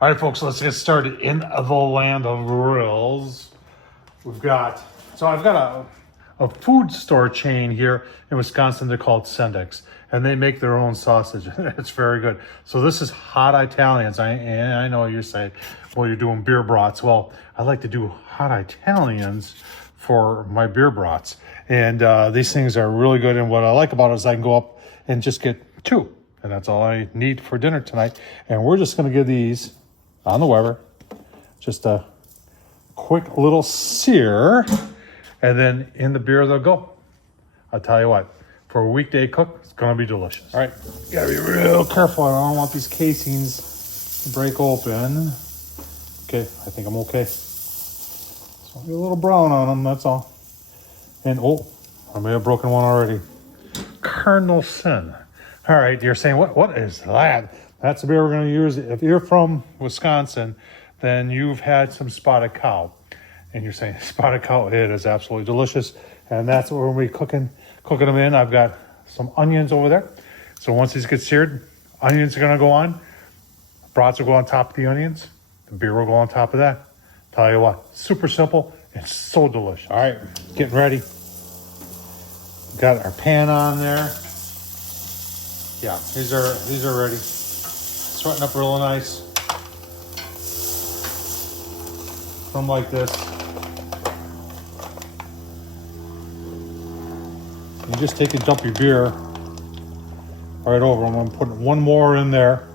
All right, folks, let's get started in the land of grills. I've got a food store chain here in Wisconsin. They're called Sendix, and they make their own sausage. It's very good. So this is hot Italians. I know you're saying, well, you're doing beer brats. Well, I like to do hot Italians for my beer brats. And these things are really good. And what I like about it is I can go up and just get two. And that's all I need for dinner tonight. And we're just going to give these on the Weber just a quick little sear. And then in the beer they'll go. I'll tell you what, for a weekday cook, it's going to be delicious. All right, you got to be real careful. I don't want these casings to break open. Okay, I think I'm okay. So a little brown on them, that's all. And oh, I may have broken one already. Cardinal Sin. All right, you're saying, what is that? That's the beer we're going to use. If you're from Wisconsin, then you've had some spotted cow. And you're saying, spotted cow, it is absolutely delicious. And that's what we're going to be cooking them in. I've got some onions over there. So once these get seared, onions are going to go on. Brats will go on top of the onions. The beer will go on top of that. Tell you what, super simple and so delicious. All right, getting ready. Got our pan on there. Yeah, these are ready. Sweating up real nice. Something like this. You just take and dump your beer right over. I'm going to put one more in there,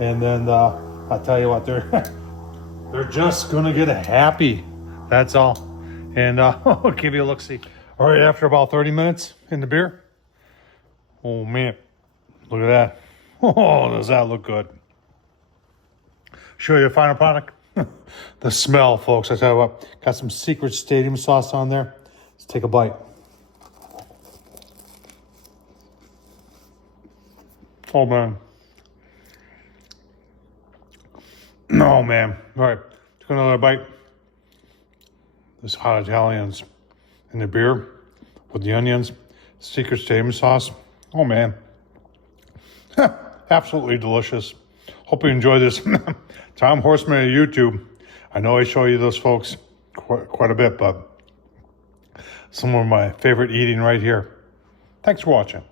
and then I'll tell you what, they're just going to get happy. That's all. And I'll give you a look-see. All right, after about 30 minutes in the beer, oh man, look at that. Oh, does that look good? Show you a final product. The smell, folks. I tell you what, got some secret stadium sauce on there. Let's take a bite. Oh man. No, man. All right, took another bite. This hot Italians in the beer with the onions, secret stadium sauce. Oh man. Absolutely delicious. Hope you enjoy this. Tom Horsman on YouTube. I know I show you those folks quite a bit, but some of my favorite eating right here. Thanks for watching.